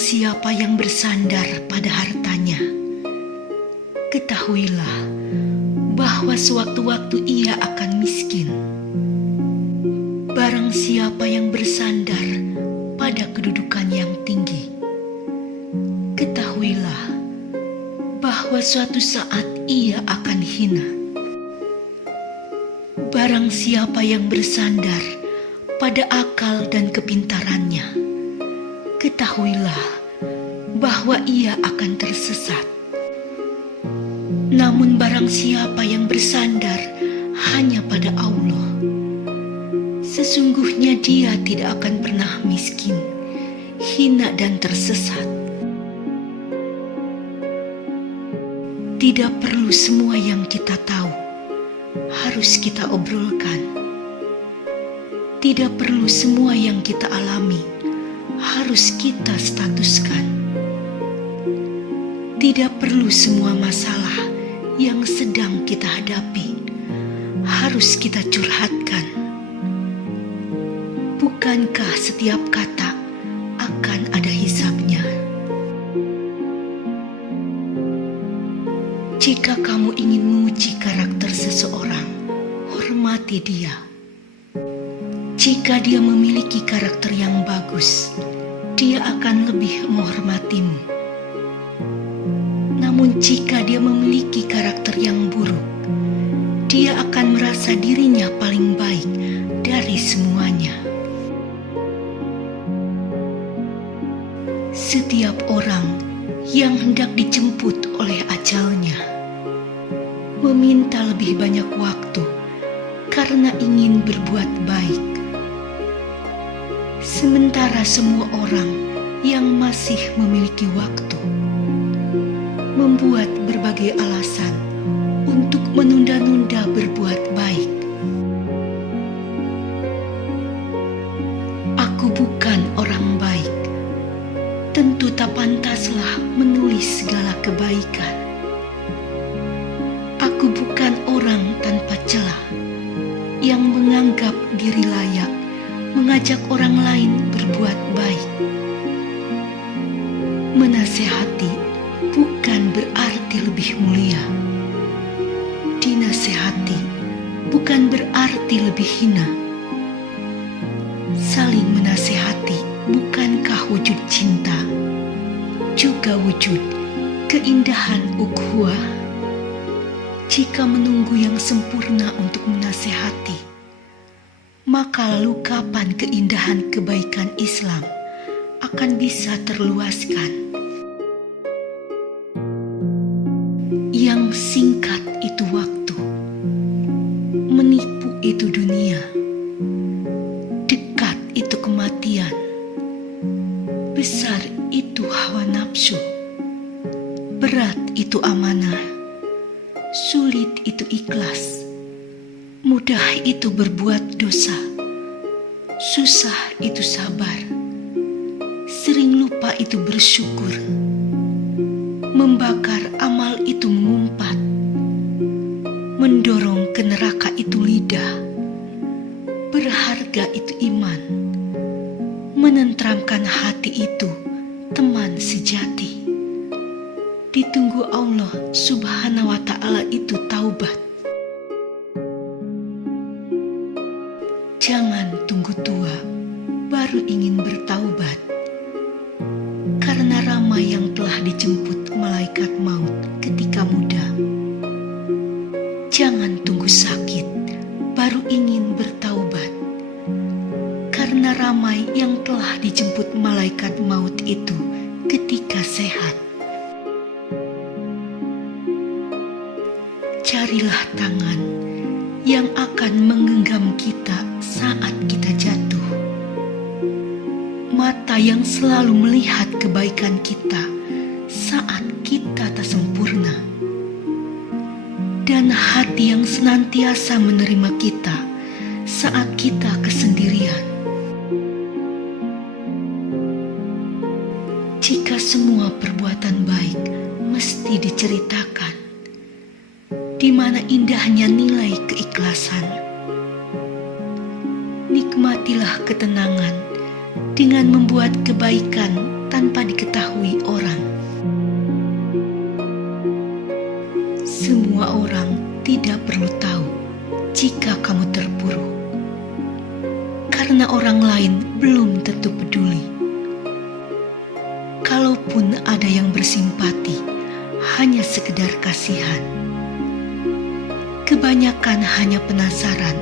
siapa yang bersandar pada hartanya, ketahuilah bahwa sewaktu-waktu ia akan miskin. Barang siapa yang bersandar pada kedudukan yang tinggi, ketahuilah bahwa suatu saat ia akan hina. Barang siapa yang bersandar pada akal dan kepintarannya, ketahuilah bahwa ia akan tersesat. Namun barang siapa yang bersandar hanya pada Allah, sesungguhnya dia tidak akan pernah miskin, hina dan tersesat. Tidak perlu semua yang kita tahu harus kita obrolkan. Tidak perlu semua yang kita alami harus kita statuskan. Tidak perlu semua masalah yang sedang kita hadapi harus kita curhatkan. Bukankah setiap kata akan ada hisabnya? Jika kamu ingin menguji karakter seseorang, hormati dia. Jika dia memiliki karakter yang bagus, dia akan lebih menghormatimu. Namun jika dia memiliki karakter yang buruk, dia akan merasa dirinya paling baik dari semuanya. Setiap orang yang hendak dijemput oleh ajalnya meminta lebih banyak waktu karena ingin berbuat baik. Sementara semua orang yang masih memiliki waktu membuat berbagai alasan untuk menunda-nunda berbuat baik. Aku bukan orang baik, tentu tak pantaslah menulis segala kebaikan. Aku bukan orang tanpa celah yang menganggap diri layak mengajak orang lain berbuat baik. Menasehati bukan berarti lebih mulia. Dinasehati bukan berarti lebih hina. Saling menasehati bukankah wujud cinta, juga wujud keindahan ukhuwah? Jika menunggu yang sempurna untuk menasehati, maka lalu kapan keindahan kebaikan Islam akan bisa terluaskan? Yang singkat itu waktu, menipu itu dunia, dekat itu kematian, besar itu hawa nafsu, berat itu amanah, sulit itu ikhlas, mudah itu berbuat dosa, susah itu sabar, sering lupa itu bersyukur, membakar amal itu mengumpat, mendorong ke neraka itu lidah, berharga itu iman, menenteramkan hati itu teman sejati. Ditunggu Allah Subhanahu wa Ta'ala itu taubat. Jangan tunggu tua baru ingin bertaubat, karena ramai yang telah dijemput malaikat maut ketika muda. Jangan tunggu sakit baru ingin bertaubat, karena ramai yang telah dijemput malaikat maut itu ketika sehat. Carilah tangan yang akan menggenggam kita saat kita jatuh, mata yang selalu melihat kebaikan kita saat kita tak sempurna, dan hati yang senantiasa menerima kita saat kita kesendirian. Jika semua perbuatan baik mesti diceritakan, di mana indahnya nilai keikhlasan. Nikmatilah ketenangan dengan membuat kebaikan tanpa diketahui orang. Semua orang tidak perlu tahu jika kamu terpuruk, karena orang lain belum tentu peduli. Kalaupun ada yang bersimpati, hanya sekedar kasihan. Kebanyakan hanya penasaran,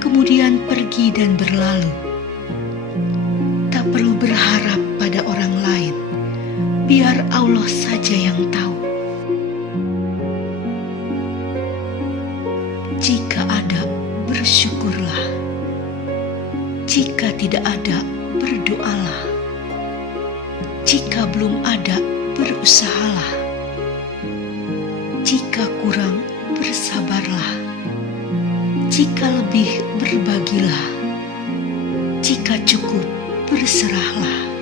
kemudian pergi dan berlalu. Tak perlu berharap pada orang lain, biar Allah saja yang tahu. Jika ada, bersyukurlah. Jika tidak ada, berdoalah. Jika belum ada, berusahalah. Jika kurang, bersabarlah. Jika lebih, berbagilah. Jika cukup, berserahlah.